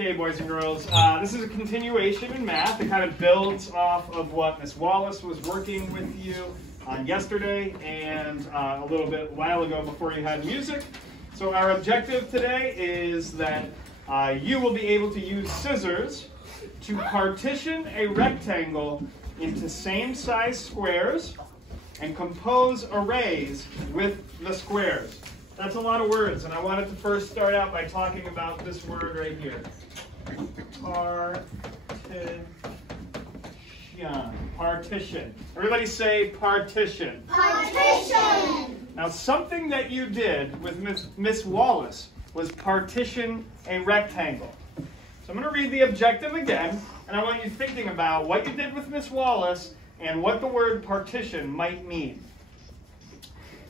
Okay, boys and girls, this is a continuation in math. It kind of builds off of what Miss Wallace was working with you on yesterday and a while ago before you had music. So our objective today is that you will be able to use scissors to partition a rectangle into same-size squares and compose arrays with the squares. That's a lot of words, and I wanted to first start out by talking about this word right here. Partition. Everybody say partition. Partition! Now something that you did with Miss Wallace was partition a rectangle. So I'm going to read the objective again, and I want you thinking about what you did with Miss Wallace and what the word partition might mean.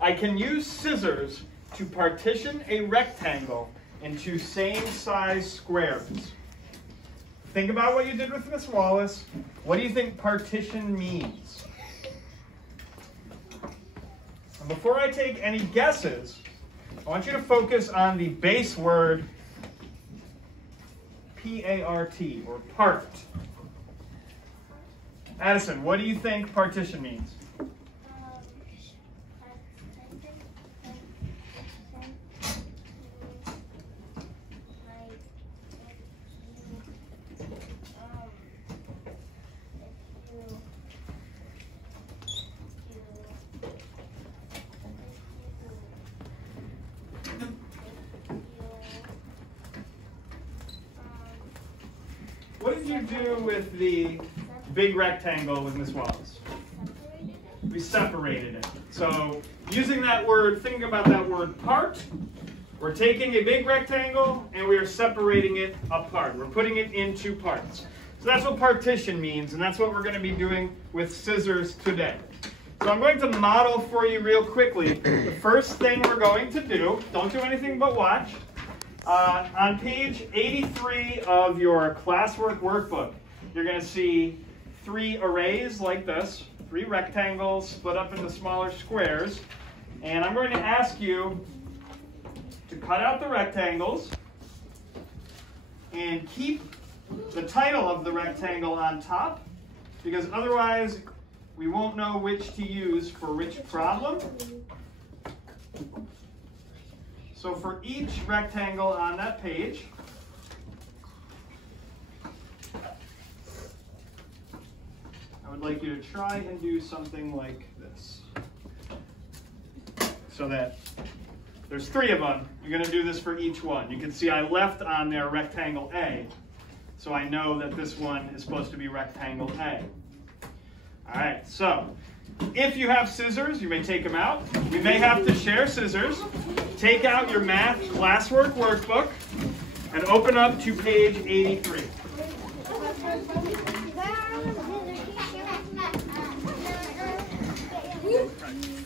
I can use scissors to partition a rectangle into same-size squares. Think about what you did with Miss Wallace. What do you think partition means? And before I take any guesses, I want you to focus on the base word P-A-R-T, or part. Addison, what do you think partition means? What did you do with the big rectangle with Miss Wallace? We separated it. So using that word, thinking about that word part, we're taking a big rectangle and we are separating it apart. We're putting it into parts. So that's what partition means, and that's what we're going to be doing with scissors today. So I'm going to model for you real quickly. The first thing we're going to do, don't do anything but watch. On page 83 of your classwork workbook, you're going to see 3 arrays like this, 3 rectangles split up into smaller squares. And I'm going to ask you to cut out the rectangles and keep the title of the rectangle on top, because otherwise we won't know which to use for which problem. So for each rectangle on that page, I would like you to try and do something like this. So that there's 3 of them. You're going to do this for each one. You can see I left on there rectangle A, so I know that this one is supposed to be rectangle A. All right, so if you have scissors, you may take them out. We may have to share scissors. Take out your math classwork workbook and open up to page 83.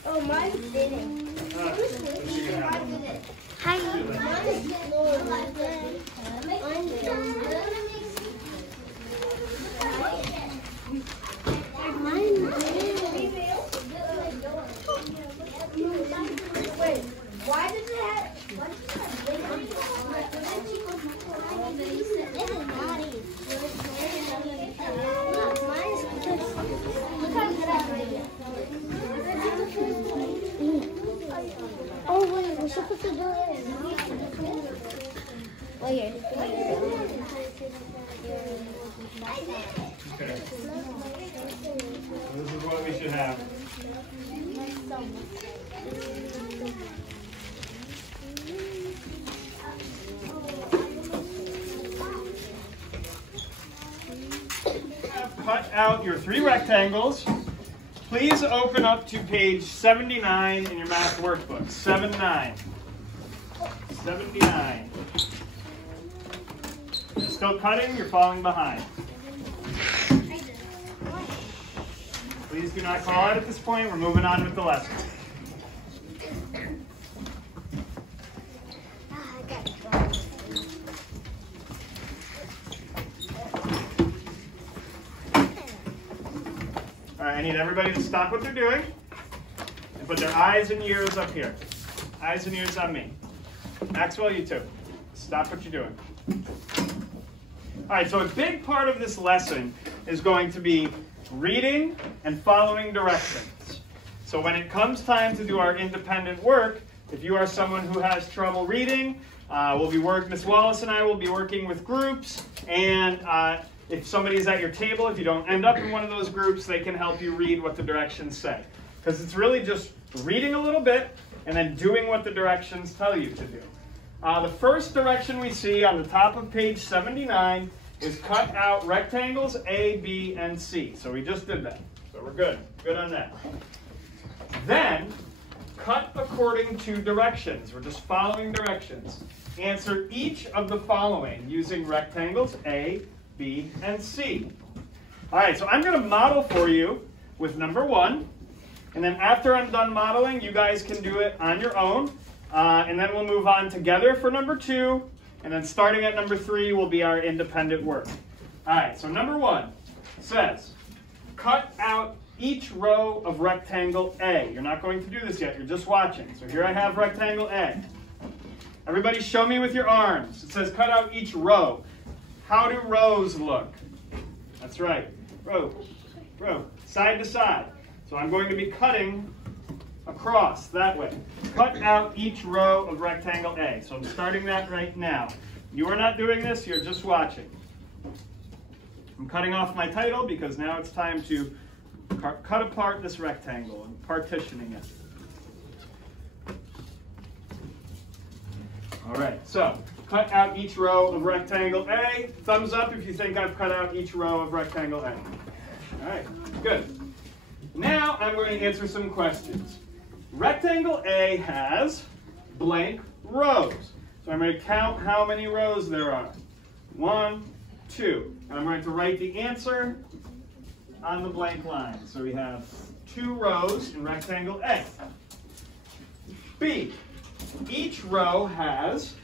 Oh, mine's fitting. Hi. Why does it have? Oh wait, we're supposed to do it. Oh here. Okay. This is what we should have. Cut out your 3 rectangles. Please open up to page 79 in your math workbook. 79. 79. You're still cutting, you're falling behind. Please do not call out at this point. We're moving on with the lesson. All right, I need everybody to stop what they're doing and put their eyes and ears up here. Eyes and ears on me. Maxwell, you too. Stop what you're doing. All right, so a big part of this lesson is going to be reading and following directions. So when it comes time to do our independent work, if you are someone who has trouble reading, Miss Wallace and I will be working with groups, and if somebody's at your table, if you don't end up in one of those groups, they can help you read what the directions say. Because it's really just reading a little bit and then doing what the directions tell you to do. The first direction we see on the top of page 79 is cut out rectangles A, B, and C. So we just did that. So we're good. Good on that. Then, cut according to directions. We're just following directions. Answer each of the following using rectangles A, B, and C. All right, so I'm going to model for you with number 1. And then after I'm done modeling, you guys can do it on your own. And then we'll move on together for number 2. And then starting at number 3 will be our independent work. All right, so number 1 says, cut out each row of rectangle A. You're not going to do this yet, you're just watching. So here I have rectangle A. Everybody show me with your arms. It says cut out each row. How do rows look? That's right, row, side to side. So I'm going to be cutting across that way. Cut out each row of rectangle A. So I'm starting that right now. You are not doing this, you're just watching. I'm cutting off my title because now it's time to cut apart this rectangle and partitioning it. All right, so cut out each row of rectangle A. Thumbs up if you think I've cut out each row of rectangle A. All right, good. Now I'm going to answer some questions. Rectangle A has blank rows. So I'm going to count how many rows there are. 1, 2. And I'm going to write the answer on the blank line. So we have 2 rows in rectangle A. B. Each row has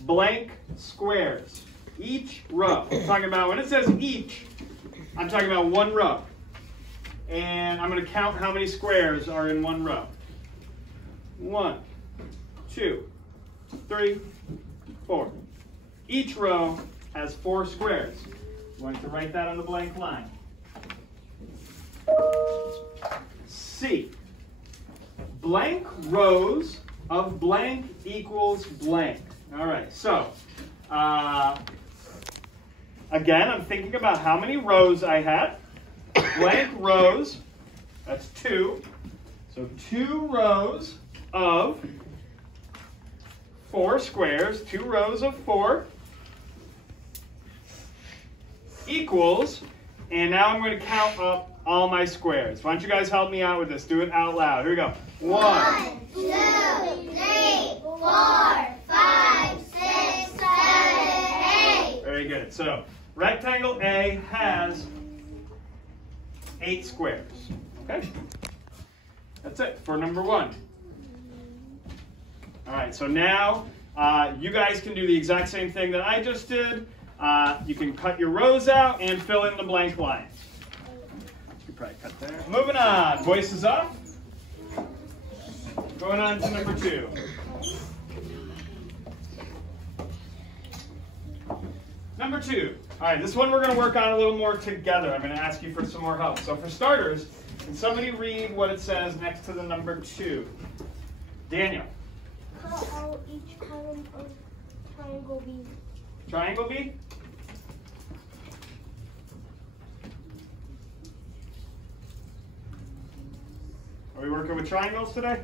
blank squares. Each row. I'm talking about, when it says each, I'm talking about 1 row. And I'm going to count how many squares are in 1 row. 1, 2, 3, 4. Each row has 4 squares. I'm going to write that on the blank line. C. Blank rows of blank equals blank. All right, so again, I'm thinking about how many rows I had. Blank rows, that's 2. So 2 rows of 4 squares, 2 rows of 4 equals, and now I'm going to count up all my squares. Why don't you guys help me out with this? Do it out loud. Here we go. 1, 2, 3, 4, 5, 6, 7, 8. Very good. So rectangle A has 8 squares. Okay? That's it for number 1. All right, so now you guys can do the exact same thing that I just did. You can cut your rows out and fill in the blank lines. You probably cut there. Moving on. Voices up. Going on to number 2. Number 2. All right, this one we're going to work on a little more together. I'm going to ask you for some more help. So for starters, can somebody read what it says next to the number 2? Daniel. Cut out each column of triangle B. Triangle B? Are we working with triangles today?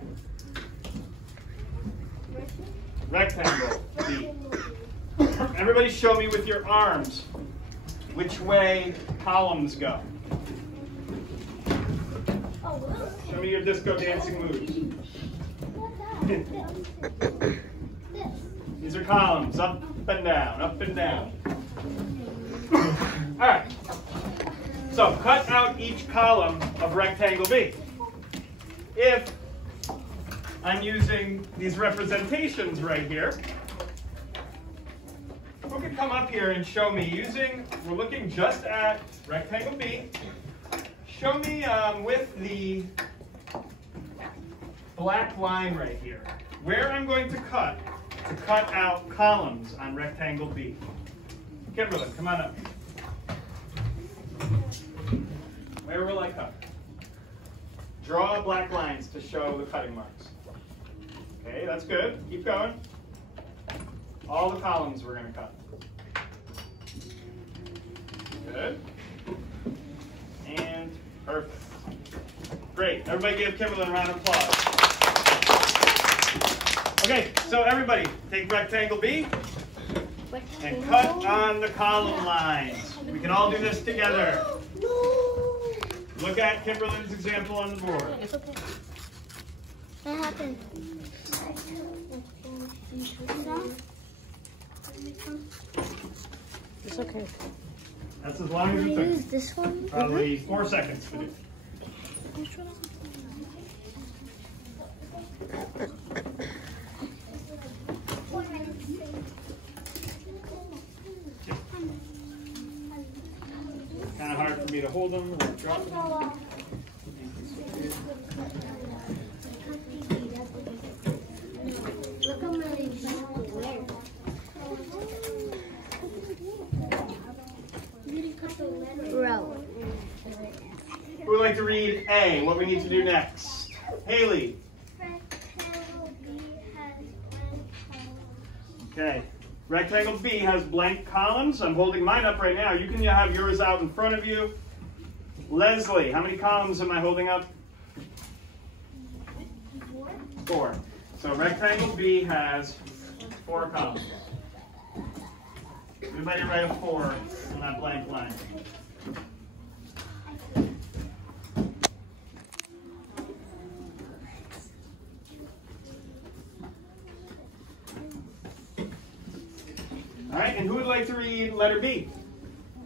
Rectangle B. Everybody show me with your arms which way columns go. Show me your disco dancing moves. These are columns, up and down, up and down. All right. So cut out each column of rectangle B. If I'm using these representations right here, who could come up here and show me we're looking just at rectangle B. Show me with the black line right here, where I'm going to cut out columns on rectangle B. Kimberly, come on up. Where will I cut? Draw black lines to show the cutting marks. Okay, that's good. Keep going. All the columns we're going to cut. Good. And perfect. Great. Everybody give Kimberly a round of applause. Okay, so everybody, take rectangle B and cut on the column lines. We can all do this together. Look at Kimberly's example on the board. It's okay. What happened? It's okay. That's as long as it Can I took. use this one? Probably 4 seconds to do. Kind of hard for me to hold them or drop them. Look how many squares. Row. Who would like to read A? What we need to do next? Haley. Okay. Rectangle B has blank columns. I'm holding mine up right now. You can have yours out in front of you. Leslie, how many columns am I holding up? 4. So rectangle B has 4 columns. Everybody write a 4 on that blank line. All right, and who would like to read letter B?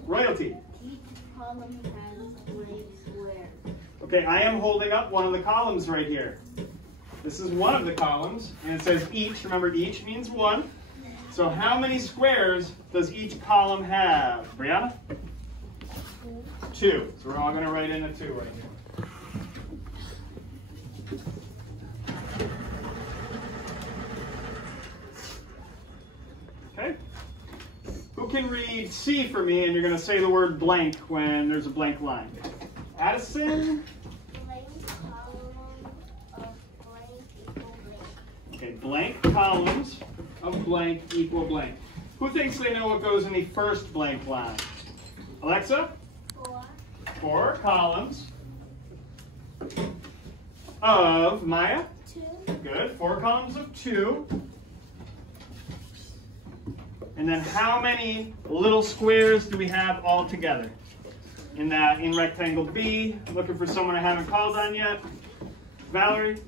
Royalty. Each column has blank square. Okay, I am holding up one of the columns right here. This is one of the columns, and it says each. Remember, each means 1. So how many squares does each column have? Brianna? 2. So we're all going to write in a 2 right here. Okay. Who can read C for me? And you're going to say the word blank when there's a blank line. Addison? Okay, blank columns of blank equal blank. Who thinks they know what goes in the first blank line? Alexa? 4 columns of Maya? 2. Good. 4 columns of 2. And then how many little squares do we have all together? In rectangle B, looking for someone I haven't called on yet. Valerie?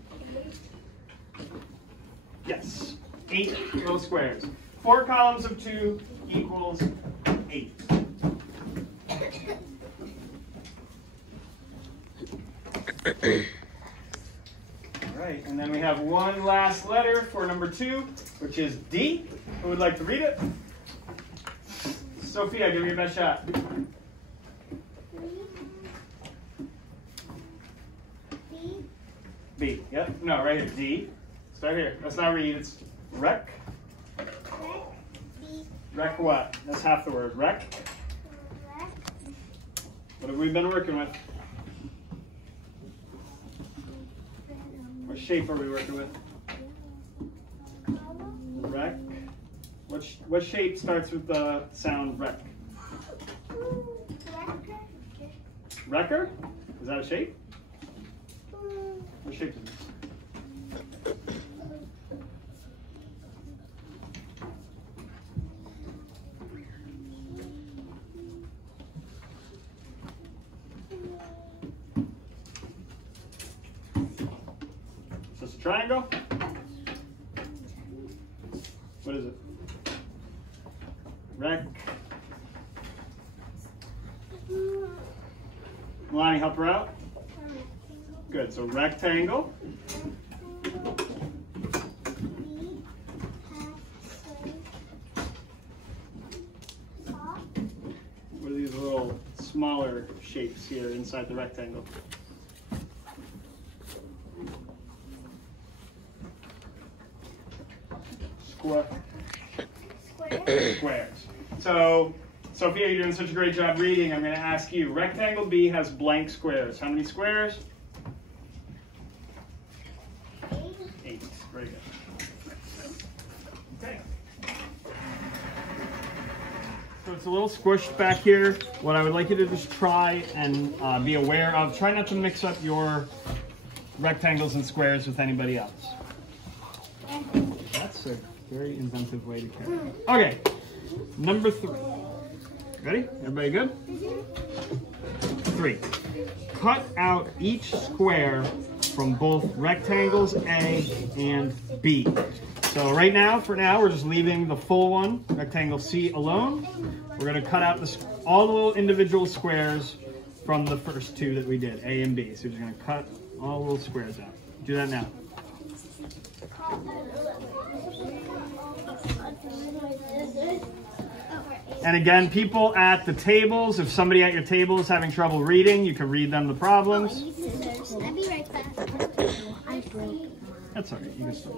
Yes. 8 little squares. 4 columns of 2 equals 8. All right, and then we have one last letter for number 2, which is D. Who would like to read it? Sophia, give me your best shot. B. Yep. No, right here. D. Start here. That's not read. It's rec. Rec what? That's half the word. Rec. What have we been working with? What shape are we working with? Rec. What shape starts with the sound rec? Wrecker? Is that a shape? What shape is this? Is this a triangle? What is it? Rec. Melanie, help her out. Good, so rectangle. What are these little smaller shapes here inside the rectangle? Squares. So Sophia, you're doing such a great job reading. I'm going to ask you. Rectangle B has blank squares. How many squares? 8. Very good. Okay. So it's a little squished back here. What I would like you to just try and be aware of, try not to mix up your rectangles and squares with anybody else. That's a very inventive way to carry it. Okay, number 3. Ready? Everybody good? 3. Cut out each square from both rectangles A and B. So right now, for now, we're just leaving the full one, rectangle C, alone. We're going to cut out all the little individual squares from the first 2 that we did, A and B. So we're just going to cut all the little squares out. Do that now. And again, people at the tables, if somebody at your table is having trouble reading, you can read them the problems. I'll be right back. That's all right. You can stop.